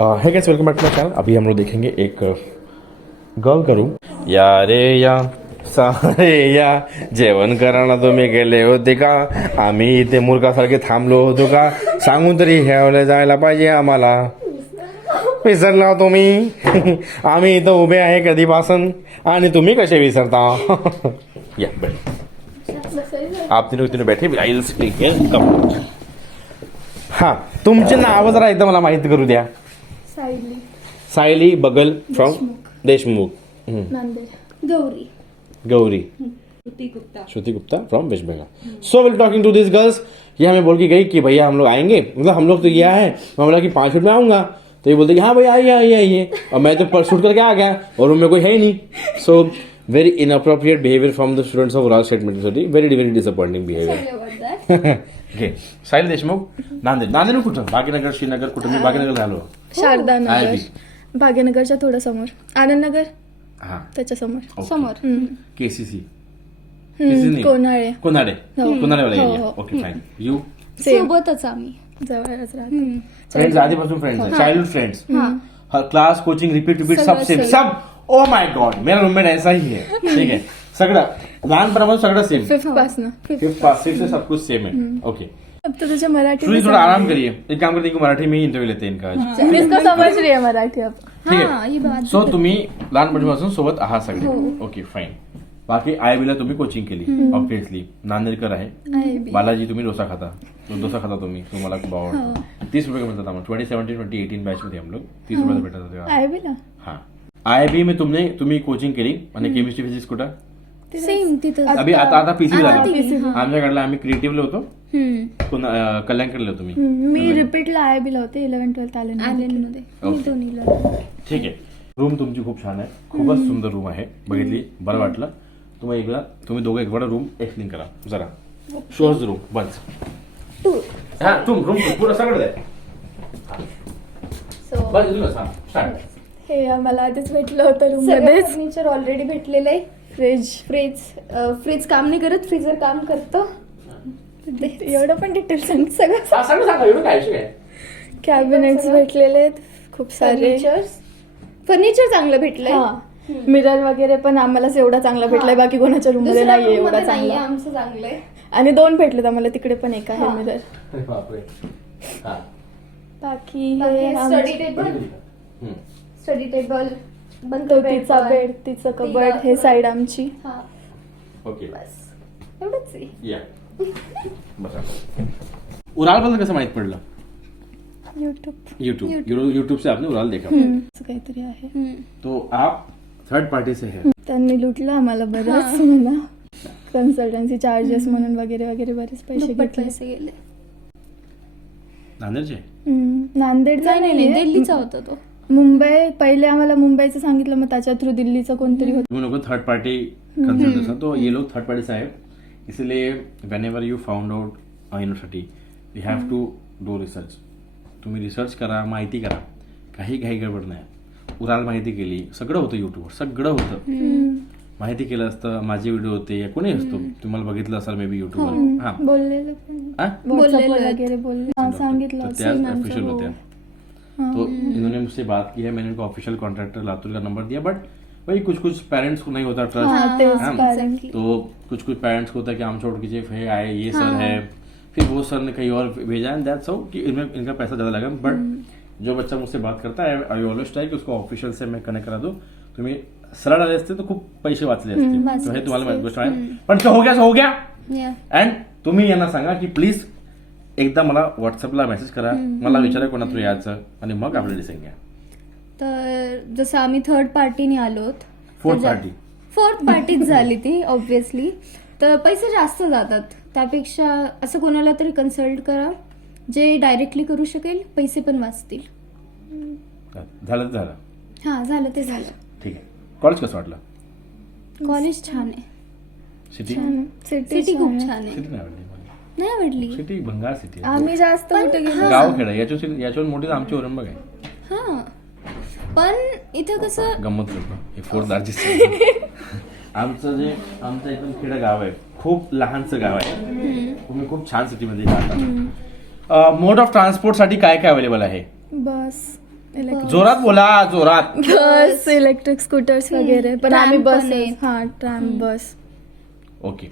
है कैसे, welcome back to my channel. अभी हम लोग देखेंगे एक गर्ल का रूम। या रे या सारे या जेवण करायला तुम्ही गेले होते का? आम्ही इथे मूर्खासारखे थांबलो होतो का? सांगून तरी ह्यावेळेला जायला पाहिजे आम्हाला. विसरला तुम्ही? आम्ही इथं उभे आहे कधीपासून आणि तुम्ही कसे विसरता? या बैठ, आप तीनों बैठे. आई विल स्पीक कम. हां, तुमचे नाव जरा एकदा मला माहिती करू द्या. Sayali Bagal from Deshmukh. Gauri Gauri. Shruti Gupta from West Bengal. So will talking to this girls. ये हमें बोल के गई कि भैया हम लोग आएंगे, मतलब हम लोग तो ये है. मैं बोला कि 5 मिनट में आऊँगा, तो ये बोलते कि हाँ भैया आइए आइए आइए. और मैं तो शूट करके आ गया और रूम में कोई है ही नहीं. So very inappropriate behaviour from the students of Ural state medical. Very disappointing behaviour. Okay. Sayali Deshmukh, Nanded. Nanded कुठं? भाग्यनगर, श्रीनगर कुठं? मी भाग्यनगर झालो. शारदा नगर, भाग्यनगरच्या थोडं समोर. आनंद नगर हां, त्याच्या समोर. समोर. केसीसी. कोणाळे. कोणाडे. कोणाडेवाला हो, एरिया. हो. Okay fine. यू सोबतच आम्ही. जवळच राहतो. फ्रेंड्स, आधीपासून friends, childhood friends. Her class coaching repeat sub same sub. Oh my God, मेरा रूममेट ऐसा ही है. ठीक है, सगळं लहानपणापासून सगळं सेम. 5th पासनं. 5th पास से सब कुछ सेम है. ओके. अब तो तुझे मराठी सुनी थोड़ा आराम करिए. एक काम करते हैं कि मराठी में ही इंटरव्यू लेते हैं इनका आज. इसको समझ रही है मराठी अब. ठीक हाँ, ये बात. आहे. सो तुम्ही लहानपणीपासून सोबत आहात सगळे. Okay fine. बाकी आयबीला तुम्ही कोचिंग केली ऑब्विसली. नांदेडकर आहे. बालाजी तुम्ही डोसा खाता. तो डोसा खाता तुम्हाला खूप आवडतो. 30 रुपये का मिळतात आम्हाला. 2017-2018 बॅच मध्ये हम लोग 30 रुपयाला भेटत होते. आयबीला हाँ, आयबी में तुम्ही कोचिंग केली आणि केमिस्ट्री फिजिक्स कुठं? सेम तिथं. अभी आता पीसी झाला. हा. आमच्याकडला आम्ही क्रिएटिव्हला होतो. कल्याणकडले तुम्ही. मी रिपीटला आयबीला होते. 11-12 आलेमध्ये मी ओके. दोन्हीला. ठीक आहे. रूम तुमची खूप छान आहे. खूपच सुंदर रूम आहे. बघितली, बरं वाटलं. तुम्ही दोघं एक बडा रूम एक्सप्लेन करा जरा. शोज रूम बस. हा, तुम रूम पूरा सगळं द्या. बस तुम्ही सांग स्टार्ट. हे आम्हाला आधीच भेटलं होतं रूम मध्ये. फर्निचर ऑलरेडी भेटलेलं आहे. फ्रीज काम नाही करत, फ्रीजर काम करतं. एवढं पण डिटेल सांग. सगळं सांगा एवढं काय विषय आहे? कॅबिनेट्स भेटलेले आहेत खूप सारे. फर्निचर चांगलं भेटलंय. मिरर वगैरे पण आम्हालाच एवढा चांगला भेटलाय. बाकी कोणाच्या रूम मध्ये नाहीये एवढा चांगला. आमचं चांगलंय. आणि 2 भेटलेत आम्हाला. तिकडे पण एक आहे मिरर. अरे बापरे. हा. बाकी हे स्टडी टेबल तो तिचा बेड, तिचं कबड, हे साईड आमची. ओके. बस एवढंच आहे. या बसा. उराल बद्दल कसं माहित पडलं? यूट्यूब से आपने उराल देखा. असं काहीतरी आहे. तो आप थर्ड पार्टी से है. त्यांनी लुटलं आम्हाला बरंच म्हणा. कन्सल्टन्सी चार्जेस म्हणून वगैरे वगैरे बरेच पैसे दुप्पट घेतले. पैसे गेले. नांदेडचे? नांदेडचा नाही नाही, दिल्लीचा होता तो. मुंबई. पहिले आम्हाला मुंबईचं सांगितलं, मग त्याच्या थ्रू दिल्लीचं कोणतरी होतं. तुम लोग को थर्ड पार्टी कंसल्टेंसी. तो ये लोग थर्ड पार्टी से आए. इसलिए whenever you found out university you have to do research. तुम्ही रिसर्च करा, माहिती करा. काही गडबड नाही. उराल माहिती केली, सगळं होतं युट्यूबवर, सगळं होतं. माहिती केलं असतं. माझे व्हिडिओ होते या कोणी असतो, तुम्हाला बघितलं असाल मे बी युट्यूबवर. हा, बोललेलं वगैरे बोलले, सांगितलं तो त्या ऑफिशियल होत्या. तो इन्होंने मुझसे बात की है. मैंने उनको ऑफिशियल कॉन्ट्रैक्टर लातूर का नंबर दिया. बट वही कुछ पेरेंट्स को नहीं होता ट्रस्ट. तो कुछ पेरेंट्स को होता है कि आमच्या ओळखीचे है आए, ये सर है, फिर वो सर ने कहीं और भेजा एंड दैट्स हाउ कि इनका पैसा ज्यादा लगा. बट जो बच्चा मुझसे बात करता है आई ऑलवेज ट्राई कि उसको ऑफिशियल से मैं कनेक्ट करा दो. तुम्ही सरळ आले असते तर खूप पैसे वाचले असते. तो हे तुम्हाला गोष्ट आहे. पण तो हो गया. अँड तुम्ही यांना सांगा की प्लीज एकदा मला व्हॉट्सअपला मेसेज करा, मला विचारा कोणा थ्रू यायचं आणि मग आपलं डिसिजन घ्या. तर जसं आम्ही थर्ड पार्टीने आलोत. फोर्थ पार्टीच झाली ती ऑब्व्हियसली. तर पैसे जास्त जातात. त्यापेक्षा असं कोणाला तरी कन्सल्ट करा जे डायरेक्टली करू शकेल. पैसे पण वाचतील. झालं. हा, झालं ते झालं. ठीक आहे. कॉलेज कसं वाटलं? कॉलेज छान आहे. सिटी सिटी खूप छान आहे. सिटी नाही आवडली. नाही आवडली. सिटी भंगार सिटी. आम्ही जास्त कुठे गेलो. गावखेडा याच्यावर मोठी तर आमची औरंगाबाद आहे. हा, पण इथं कसं गंमत करतो. हे फोर्थ लार्जेस्ट. आमचं एकदम खेडा गाव आहे. खूप लहानचं गाव आहे. तुम्ही खूप छान सिटीमध्ये राहता. मोड ऑफ ट्रान्सपोर्ट साठी काय काय अवेलेबल आहे? बस जोरात बोला, जोरात. बस इलेक्ट्रिक स्कूटर्स वगैरे पण Tram आम्ही पण बस आहेत. हा ट्रॅम बस. ओके.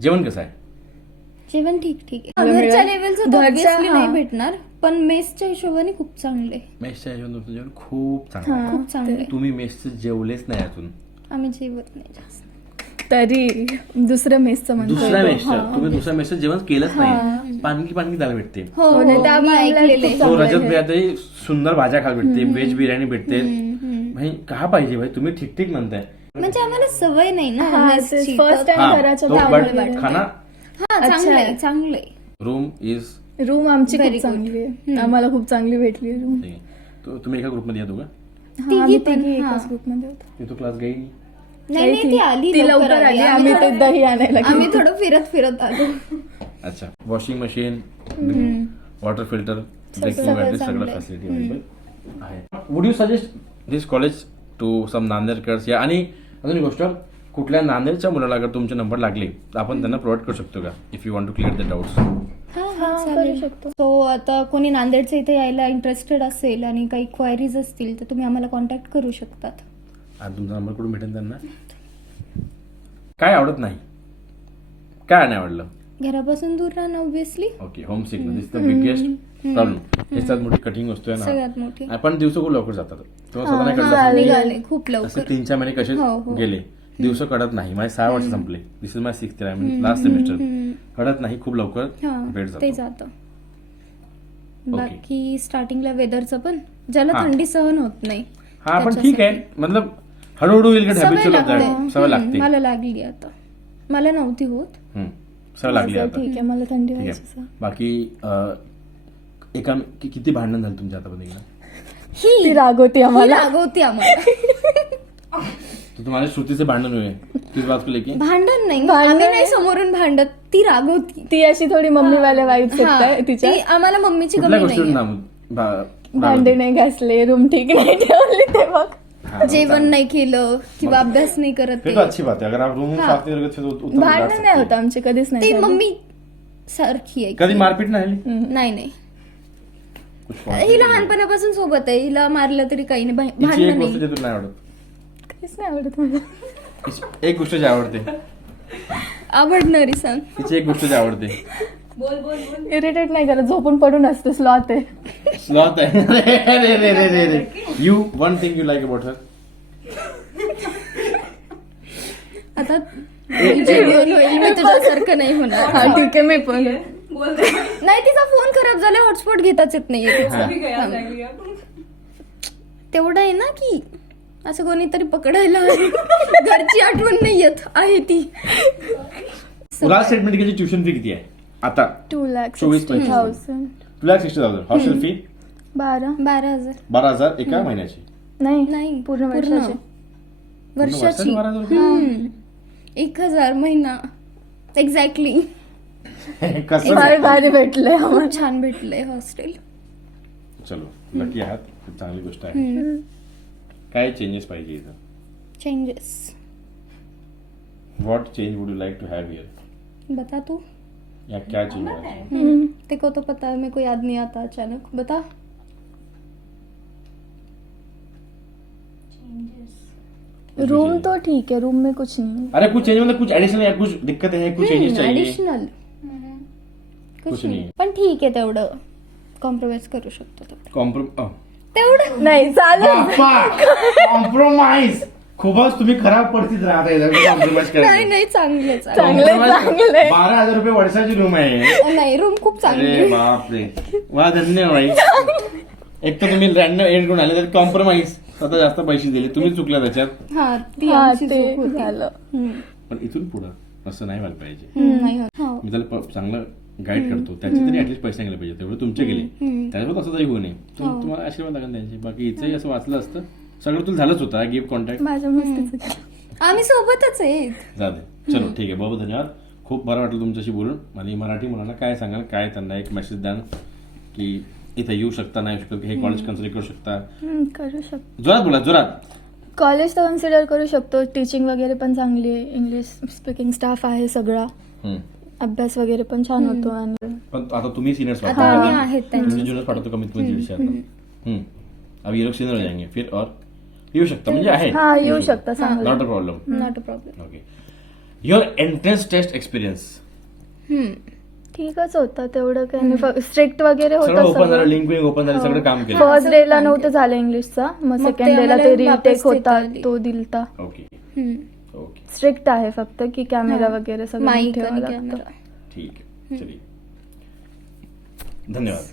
जेवण कसं आहे? जेवण ठीक ठीक आहे. मिळेल. घरच्या लेवलचं घरच्या, ऑब्विसली नाही हा. भेटणार, पण मेसच्या हिशोबाने खूप चांगले. मेसच्या जेवण तुमचं जेवण खूप चांगलं आहे. खूप चांगले. तुम्ही मेसचं जेवलेच नाही अजून. आम्ही जेवत नाही जास्त. तरी दुसऱ्या मेसचं दुसऱ्या म्हणतो. मेसचं तुम्ही दुसऱ्या मेसचं जेवण केलंच नाही. पानकी पानकी दाल भेटते. हो हो, नाही, हो, त्या मी मामल्यात ऐकलेले. खूप तो चांगलं रजत आहे. बिर्याणी सुंदर भाज्या खायला भेटते, व्हेज बिर्याणी भेटते. भाई का पाहिजे भाई, तुम्ही ठीक ठीक म्हणताय. म्हणजे आम्हाला सवय नाही ना हा, मेसची. first time हा, घराच्या तो बाहेर but वगैरे. खाना हा चांगलंय चांगलंय. रूम इज रूम आमची Very खूप good. चांगली आहे. आम्हाला खूप चांगली भेटली रूम. तुम्ही एका ग्रुपमध्ये या दोघं. आम्ही पण, तिघी हा. एकाच ग्रुपमध्ये होतो. ती तो क्लास गई नाही नाही ती आली ती लवकर आली. आम्ही ते दही आणायला गेलो. आम्ही थोडं फिरत फिरत आलो. अच्छा. Washing machine, water filter, drinking सगळं वॉटर, चांगलं सगळं फॅसिलिटी अवेलेबल आहे. Would you suggest this college to some नांदेडकर्स? या आणि अजून एक गोष्ट, कुठल्या नांदेडच्या मुलाला अगर तुमचे नंबर लागले तर आपण त्यांना प्रोव्हाइड करू शकतो का, if you want to clear the doubts? हा, करू शकतो. सो आता कोणी नांदेडच्या इथे यायला इंटरेस्टेड असेल आणि काही क्वायरीज असतील तर तुम्ही आम्हाला कॉन्टॅक्ट करू शकतात. आणि तुमचा नंबर कुठून भेटेल त्यांना? काय आवडत नाही, काय नाही आवडलं? घरापासून दूर राहणं obviously okay. Home sickness this the biggest problem. हे सगळ्यात मोठी कठीण वस्तू आहे ना. सगळ्यात मोठी. आपण दिवस खूप लवकर जातात, तेव्हा स्वतः नाही हा, कळत. निघाले खूप असे लवकर. 3-4 महिने कसे हो, हो. गेले, दिवस कळत नाही. माझे 6 वर्ष संपले. This is my 6th year, last semester. कळत नाही, खूप लवकर वेळ ते जातो. जातं. बाकी स्टार्टिंगला वेदरचं पण, ज्याला हा. थंडी सहन होत नाही हा पण ठीक आहे, मतलब हळूहळू विल गेट सवय हॅबिच्युअल ऑफ दॅट. लागते. सवय लागते. मला लागली आता, मला नव्हती होत. सवय लागली असं आता. ठीक आहे, मला थंडी ठीक व्हायची आहे. असं. बाकी किती भांडण झालं तुमच्या आतापर्यंत? ती रागवती ही आम्हाला. रागवती आम्हाला. तो तुम्हाला श्रुतीचे भांडण हुए किस बात को लेके? भांडण नाही, भांडण आम्ही नाही नाही. समोरून भांडत, ती रागवती. ती अशी थोडी मम्मीवाल्या वाईब्स हा, आहेत तिच्या. ती आम्हाला मम्मीची कुठल्या कमी गोष्टीवर नाही. भांडे नाही घासले, रूम ठीक नाही ठेवली ते बघ. जेवण नाही केलं किंवा अभ्यास नाही करत फिर ते. तो अच्छी बात है. अगर आप रूम हाँ. साफ नहीं रखते तो उत्तम भांडण नाही होत आमची कधीच नाही ती झाली. मम्मी सारखी आहे. कधी मारपीट नाही झाली? नाही नाही, कुछ ही लहानपणापासून सोबत आहे. हिला मारलं तरी काही नाही, हिची भांडण एक गोष्ट नाही. जे तुला नाही आवडत, काहीच नाही आवडत मला. एक गोष्ट जी आवडते, आवडणारी सांग. हिची एक गोष्ट जी आवडते. इरिटेट नाही करत, झोपून पडून असते. स्लॉथ आहे. स्लॉथ आहे. रे. You one thing you like about her? आता जेन्युइन होईल, मी तुझ्यासारखं नाही होणार. हा ठीक आहे, मी पण. नाही, तिचा फोन खराब झाला, हॉटस्पॉट घेताच येत नाहीये तिचा. तेवढं आहे ना की असं कोणीतरी पकडायला आहे. घरची आठवण नाही येत आहे ती. उलास स्टेटमेंट की ट्युशन फी किती आहे आता? 2,60,000. 2,60,000. हॉस्टेल फी 12,000 12,000 एका महिन्याची. नाही, पूर्ण वर्षाचे. वर्षाची. 12,000 रुपये? 1,000 महिना एक्झॅक्टली. कसं भारी भारी भेटलंय खूप छान भेटलंय हॉस्टेल. चलो लकी आहात, खूप चांगली गोष्ट आहे. काय चेंजेस पाहिजे इथं? Changes what change would you like to have here? बता तू. या क्या चेंज है? तेरे को तो पता है, मेरे को याद नहीं आता अचानक. बता. रूम तो ठीक है, रूम में कुछ नहीं. अरे कुछ चेंज मतलब कुछ एडिशनल या कुछ दिक्कतें हैं, कुछ चेंजेस चाहिए? ऍडिशनल कुछ नहीं. पण ठीक आहे, तेवढं कॉम्प्रोमाइज करू शकतो तेवढं. तेवढं नाही चालेल. कॉम्प्रोमाइज. खूपच तुम्ही खराब परिस्थितीत राहता इथं कॉम्प्रोमाइज नाही करायला. नाही, चांगलं चांगलंय. 12,000 रुपये वर्षाची रूम आहे. नाही, रूम खूप चांगली अरे आहे. बापरे, वा धन्यवाद. एक तर तुम्ही रॅन्डम एड करून आले, तर कॉम्प्रोमाइज स्वतः जास्त पैसे दिले, तुम्ही चुकल्या त्याच्यात. हा, ती हा, आमची ते चूक होती. झालं. पण इथून पुढं असं नाही व्हायला पाहिजे. नाही होत. हो. मी त्याला चांगलं गाईड करतो, त्याचे तरी ऍटलीस्ट पैसे गेले पाहिजे, तेवढे तुमचे गेले. त्याच्यावर असं तरी होऊ नये. तुम्हाला आशीर्वाद लागेल त्यांचे. बाकी हिचंही असं वाचलं असतं, सगळं तुला झालंच होतं. Give contact. माझ्या मस्तीच. आम्ही सोबतच आहेत. जाते. चलो ठीक आहे, बहुत धन्यवाद. खूप बरं वाटलं तुमच्याशी बोलून. आणि मराठी मुलांना काय सांगाल, काय त्यांना एक मेसेज द्याल की इथे येऊ शकता, नाही येऊ शकता, हे कॉलेज कन्सिडर करू शकता? करू शकतो. जोरात बोला, जोरात. कॉलेज तर कन्सिडर करू शकतो. टीचिंग वगैरे पण चांगली आहे, इंग्लिश स्पीकिंग स्टाफ आहे सगळा, अभ्यास वगैरे पण छान होतो. आणि पण आता तुम्ही सिनियर्स आता आम्ही आहेत त्यांचे. ज्युनियर्स पाठवतो कमीत कमी 150. अब ये लोग सीनियर हो जाएंगे फिर और येऊ शकता म्हणजे आहे हा येऊ शकता चांगलं. Not a problem. Not a problem. Okay. Your entrance test experience ठीकच होतं तेवढं काही नाही. स्ट्रिक्ट वगैरे सगळं होतं ओपन झालं, सगळं. लिंक विंक ओपन झालं, सगळं काम केलं. फर्स्ट डे ला काम नव्हतं केलं. झालं इंग्लिशचा, मग मग ते सेकंड डे ला आम्हाला ते वापस रिटेक होता देता आली. तो दिलता. ओके हम्म. ओके स्ट्रिक्ट आहे फक्त की कॅमेरा वगैरे सगळं माईक ठेवावं आणि लागतं. कॅमेरा. ठीक आहे. चलिए धन्यवाद.